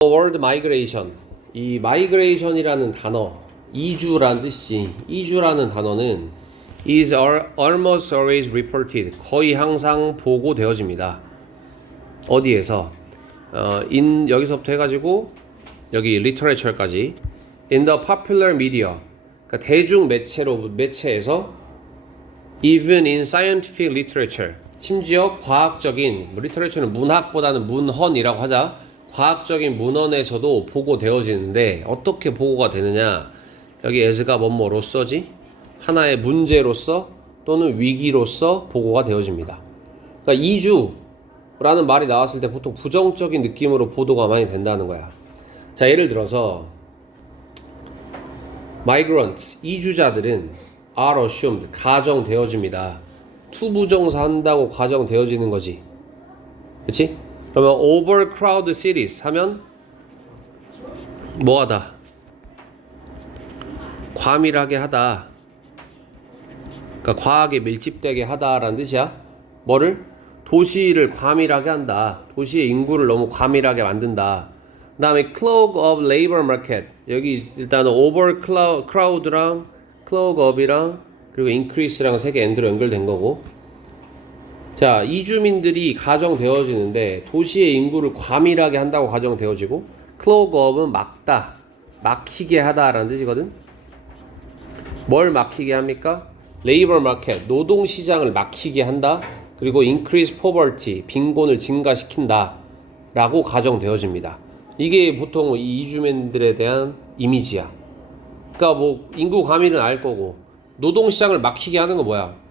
word migration. 이 migration이라는 단어, 이주라는 뜻이, 이주라는 단어는 is almost always reported. 거의 항상 보고되어집니다. 어디에서? 여기서부터 해가지고 여기 literature까지 in the popular media. 그러니까 대중 매체에서 even in scientific literature. 심지어 과학적인, literature는 문학보다는 문헌이라고 하자. 과학적인 문헌에서도 보고되어지는데 어떻게 보고가 되느냐? 여기 as가 뭐뭐로서지? 하나의 문제로서 또는 위기로서 보고가 되어집니다. 그러니까 이주라는 말이 나왔을 때 보통 부정적인 느낌으로 보도가 많이 된다는 거야. 자, 예를 들어서 migrants, 이주자들은 are assumed, 가정되어집니다. 투부정사 한다고 가정되어지는 거지. 그치? 그러면 overcrowded cities 하면 뭐하다? 과밀하게 하다. 그러니까 과하게 밀집되게 하다라는 뜻이야. 뭐를? 도시를 과밀하게 한다. 도시의 인구를 너무 과밀하게 만든다. 그 다음에 clog of labor market. 여기 일단은 overcrowd랑 clog of이랑 그리고 increase랑 세 개 end로 연결된 거고. 자, 이주민들이 가정되어지는데 도시의 인구를 과밀하게 한다고 가정되어지고 clog of은 막다, 막히게 하다라는 뜻이거든. 뭘 막히게 합니까? labor market, 노동시장을 막히게 한다. 그리고 increase poverty, 빈곤을 증가시킨다 라고 가정되어집니다. 이게 보통 이 이주민들에 대한 이미지야. 그러니까 뭐 인구 과밀은 알 거고 노동시장을 막히게 하는 건 뭐야?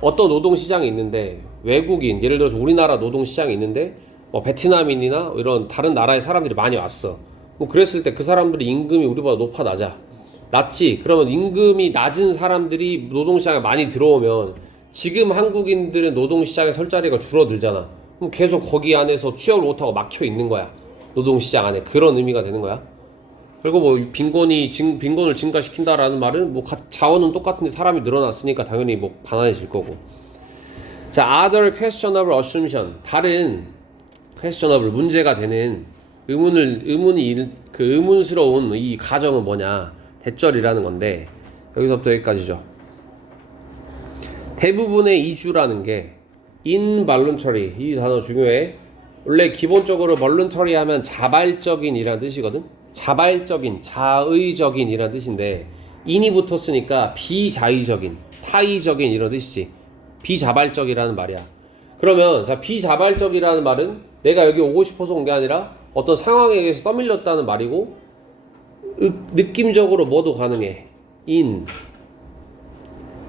어떤 노동시장이 있는데 외국인, 예를 들어서 우리나라 노동시장이 있는데 뭐 베트남인이나 이런 다른 나라의 사람들이 많이 왔어. 뭐 그랬을 때 그 사람들이 임금이 우리보다 낮지. 그러면 임금이 낮은 사람들이 노동시장에 많이 들어오면 지금 한국인들은 노동시장에 설 자리가 줄어들잖아. 그럼 계속 거기 안에서 취업을 못하고 막혀 있는 거야. 노동시장 안에. 그런 의미가 되는 거야. 그리고 뭐 빈곤을 증가시킨다라는 말은 뭐 자원은 똑같은데 사람이 늘어났으니까 당연히 뭐 가난해질 거고. 자, other questionable assumption. 다른 questionable, 문제가 되는 의문스러운 이 가정은 뭐냐? 대절이라는 건데 여기서부터 여기까지죠. 대부분의 이주라는 게 involuntary, 이 단어 중요해. 원래 기본적으로 voluntary 하면 자발적인이라는 뜻이거든. 자발적인, 자의적인 이라는 뜻인데 in이 붙었으니까 비자의적인, 타의적인 이런 뜻이지. 비자발적이라는 말이야. 그러면 자, 비자발적이라는 말은 내가 여기 오고 싶어서 온 게 아니라 어떤 상황에 의해서 떠밀렸다는 말이고, 느낌적으로 뭐도 가능해.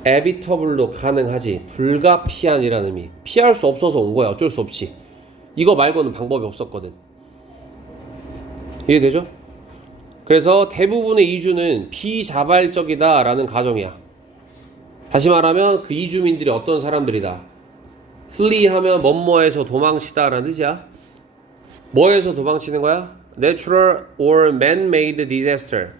inevitable도 가능하지. 불가피한이라는 의미. 피할 수 없어서 온 거야. 어쩔 수 없이. 이거 말고는 방법이 없었거든. 이해되죠? 그래서 대부분의 이주는 비자발적이다 라는 가정이야. 다시 말하면 그 이주민들이 어떤 사람들이다. flee 하면 뭐뭐에서 도망치다 라는 뜻이야. 뭐에서 도망치는 거야? natural or man-made disaster.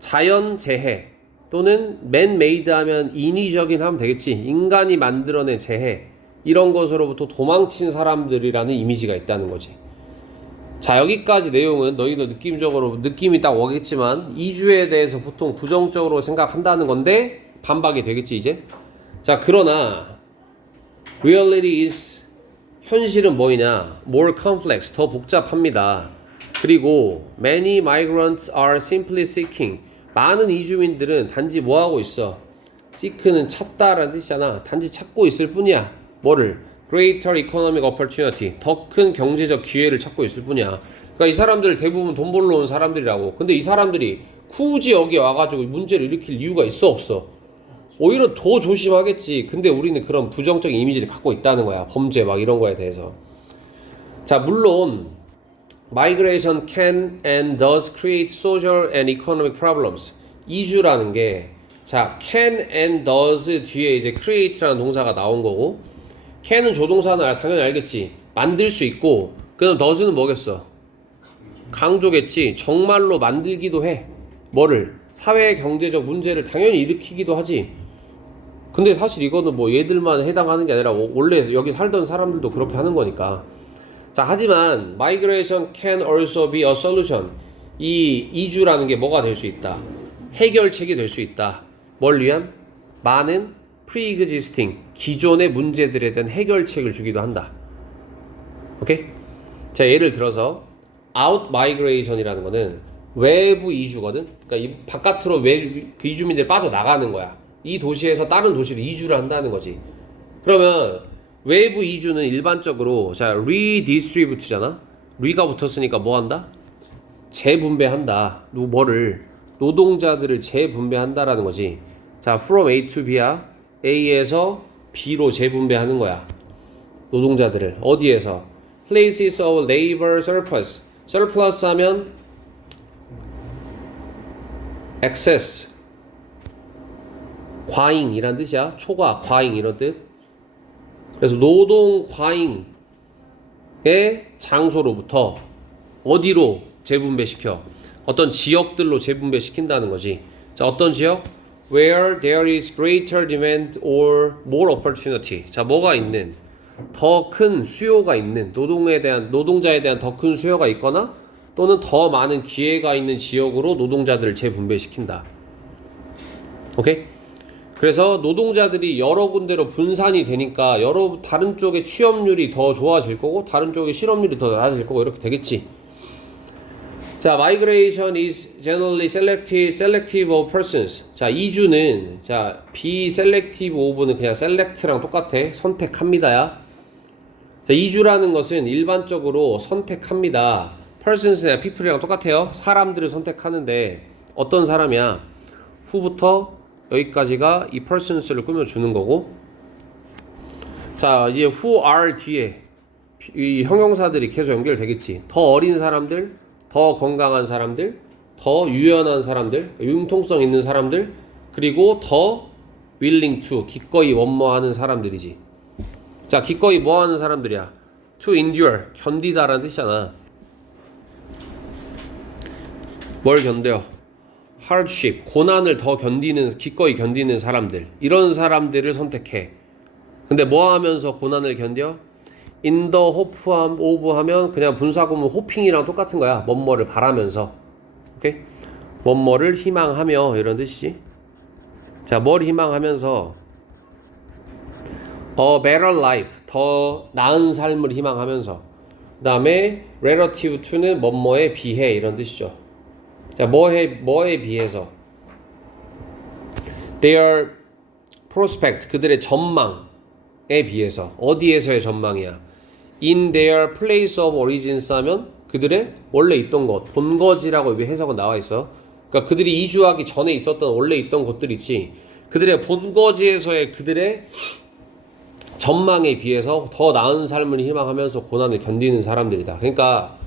자연재해 또는 man-made 하면 인위적인 하면 되겠지. 인간이 만들어낸 재해. 이런 것으로부터 도망친 사람들이라는 이미지가 있다는 거지. 자, 여기까지 내용은 너희도 느낌이 딱 오겠지만 이주에 대해서 보통 부정적으로 생각한다는 건데 반박이 되겠지 이제. 자, 그러나 reality is, 현실은 뭐냐? more complex, 더 복잡합니다. 그리고 many migrants are simply seeking, 많은 이주민들은 단지 뭐하고 있어? seek는 찾다라는 뜻이잖아. 단지 찾고 있을 뿐이야. 뭐를? greater economic opportunity, 더 큰 경제적 기회를 찾고 있을 뿐이야. 그러니까 이 사람들 대부분 돈 벌러 온 사람들이라고. 근데 이 사람들이 굳이 여기 와가지고 문제를 일으킬 이유가 있어 없어? 오히려 더 조심하겠지. 근데 우리는 그런 부정적인 이미지를 갖고 있다는 거야. 범죄 막 이런 거에 대해서. 자, 물론 migration can and does create social and economic problems. 이주라는 게, 자, can and does 뒤에 이제 create라는 동사가 나온 거고, can은 조동사는 당연히 알겠지. 만들 수 있고, 그다음 does는 뭐겠어? 강조겠지. 정말로 만들기도 해. 뭐를? 사회 경제적 문제를 당연히 일으키기도 하지. 근데 사실 이거는 뭐 얘들만 해당하는 게 아니라 원래 여기 살던 사람들도 그렇게 하는 거니까. 자, 하지만 migration can also be a solution. 이 이주라는 게 뭐가 될 수 있다? 해결책이 될 수 있다. 뭘 위한? 많은 pre-existing, 기존의 문제들에 대한 해결책을 주기도 한다. 오케이? 자, 예를 들어서 out migration이라는 거는 외부 이주거든. 그러니까 이 바깥으로 그 이주민들이 빠져나가는 거야. 이 도시에서 다른 도시로 이주를 한다는 거지. 그러면 외부 이주는 일반적으로 자 redistribute잖아. re가 붙었으니까 뭐 한다? 재분배한다. 뭐를? 노동자들을 재분배한다라는 거지. 자, from A to B야. A에서 B로 재분배하는 거야. 노동자들을 어디에서? places of labor surplus. surplus 하면 excess, 과잉이란 뜻이야. 초과, 과잉 이런 뜻. 그래서 노동 과잉의 장소로부터 어디로 재분배시켜? 어떤 지역들로 재분배시킨다는 거지. 자, 어떤 지역? Where there is greater demand or more opportunity. 자, 뭐가 있는? 더 큰 수요가 있는, 노동자에 대한 더 큰 수요가 있거나 또는 더 많은 기회가 있는 지역으로 노동자들을 재분배시킨다. 오케이? 그래서 노동자들이 여러 군데로 분산이 되니까 다른 쪽의 취업률이 더 좋아질 거고 다른 쪽의 실업률이 더 낮아질 거고 이렇게 되겠지. 자, migration is generally selective of persons. 자, 이주는 자, be selective of는 그냥 select랑 똑같아. 선택합니다야. 자, 이주라는 것은 일반적으로 선택합니다. persons나 people이랑 똑같아요. 사람들을 선택하는데 어떤 사람이야? 후부터 여기까지가 이 persons를 꾸며주는 거고, 자, 이제 who are 뒤에 이 형용사들이 계속 연결되겠지. 더 어린 사람들, 더 건강한 사람들, 더 유연한 사람들, 융통성 있는 사람들, 그리고 더 willing to, 기꺼이 원모하는 사람들이지. 자, 기꺼이 뭐 하는 사람들이야? to endure, 견디다라는 뜻이잖아. 뭘 견뎌? hardship, 고난을 더 기꺼이 견디는 사람들. 이런 사람들을 선택해. 근데 뭐 하면서 고난을 견뎌? in the hope of 하면 그냥 분사구문 hoping이랑 똑같은 거야. 뭐뭐를 바라면서. 오케이? 뭐뭐를 희망하며 이런 뜻이지. 자, 뭘 희망하면서? a better life, 더 나은 삶을 희망하면서. 그 다음에 relative to는 뭐뭐에 비해 이런 뜻이죠. 자, 뭐에 비해서? their prospect, 그들의 전망에 비해서. 어디에서의 전망이야? in their place of origins 하면 그들의 원래 있던 곳, 본거지라고 여기 해석은 나와 있어. 그러니까 그들이 이주하기 전에 있었던 원래 있던 곳들 있지. 그들의 본거지에서의 그들의 전망에 비해서 더 나은 삶을 희망하면서 고난을 견디는 사람들이다. 그러니까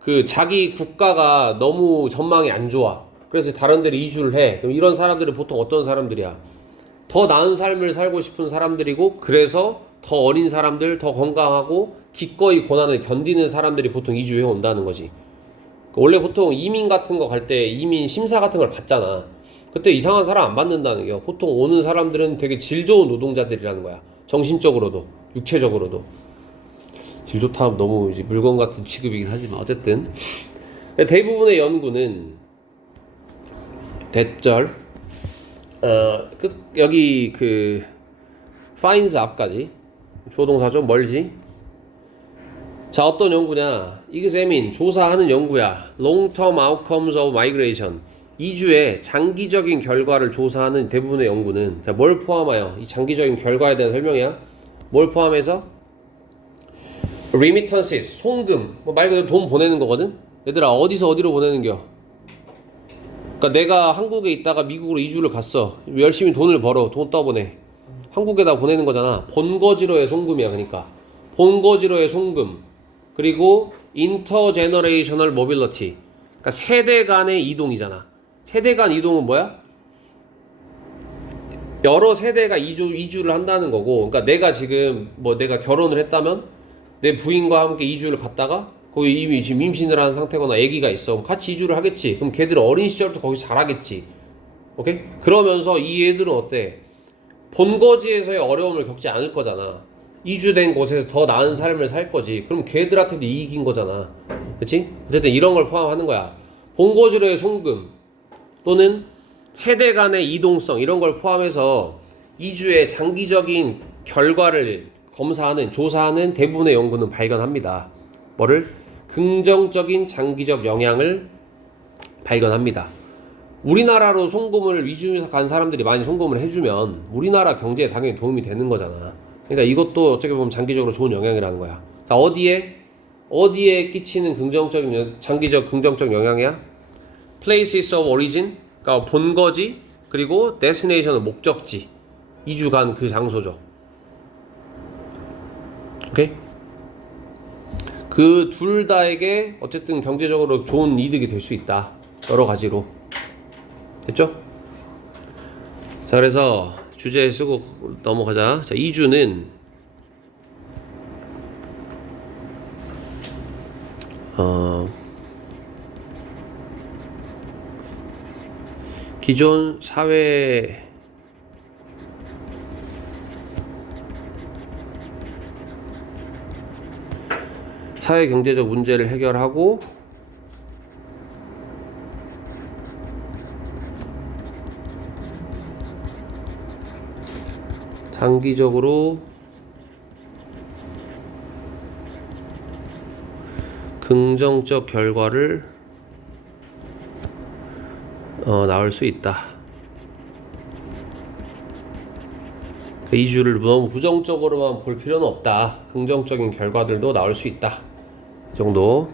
그 자기 국가가 너무 전망이 안 좋아. 그래서 다른 데로 이주를 해. 그럼 이런 사람들은 보통 어떤 사람들이야? 더 나은 삶을 살고 싶은 사람들이고, 그래서 더 어린 사람들, 더 건강하고 기꺼이 고난을 견디는 사람들이 보통 이주해 온다는 거지. 원래 보통 이민 같은 거 갈 때 이민 심사 같은 걸 받잖아. 그때 이상한 사람 안 받는다는 게, 보통 오는 사람들은 되게 질 좋은 노동자들이라는 거야. 정신적으로도 육체적으로도. 질 좋다 하면 너무 이제 물건 같은 취급이긴 하지만 어쨌든 대부분의 연구는 대절 여기 그 finds 앞까지 주어동사죠. 멀지. 자, 어떤 연구냐? examine, 조사하는 연구야. long-term outcomes of migration, 이주의 장기적인 결과를 조사하는 대부분의 연구는 자, 뭘 포함하여? 이 장기적인 결과에 대한 설명이야. 뭘 포함해서? remittances, 송금, 말 그대로 돈 보내는 거거든. 얘들아, 어디서 어디로 보내는겨? 그러니까 내가 한국에 있다가 미국으로 이주를 갔어. 열심히 돈을 벌어. 돈 떠보내. 한국에다 보내는 거잖아. 본거지로의 송금이야. 그러니까 본거지로의 송금, 그리고 intergenerational mobility, 그러니까 세대 간의 이동이잖아. 세대 간 이동은 뭐야? 여러 세대가 이주를 한다는 거고. 그러니까 내가 지금 내가 결혼을 했다면 내 부인과 함께 이주를 갔다가 거기 이미 지금 임신을 한 상태거나 아기가 있어. 같이 이주를 하겠지. 그럼 걔들은 어린 시절부터 거기서 자라겠지. 오케이? 그러면서 이 애들은 어때? 본거지에서의 어려움을 겪지 않을 거잖아. 이주된 곳에서 더 나은 삶을 살 거지. 그럼 걔들한테도 이익인 거잖아. 그치? 어쨌든 이런 걸 포함하는 거야. 본거지로의 송금 또는 세대 간의 이동성 이런 걸 포함해서 이주의 장기적인 결과를 검사하는 조사하는 대부분의 연구는 발견합니다. 뭐를? 긍정적인 장기적 영향을 발견합니다. 우리나라로 송금을 이주해서 간 사람들이 많이 송금을 해주면 우리나라 경제에 당연히 도움이 되는 거잖아. 그러니까 이것도 어떻게 보면 장기적으로 좋은 영향이라는 거야. 자, 어디에 끼치는 장기적 긍정적 영향이야? Places of origin, 그러니까 본거지, 그리고 destination은 목적지, 이주 간 그 장소죠. 오케이? 그 둘 다에게 어쨌든 경제적으로 좋은 이득이 될 수 있다. 여러 가지로. 됐죠? 자, 그래서 주제 쓰고 넘어가자. 자, 이주는 기존 사회 경제적 문제를 해결하고 장기적으로 긍정적 결과를 나올 수 있다. 이주를 너무 부정적으로만 볼 필요는 없다. 긍정적인 결과들도 나올 수 있다. 이 정도.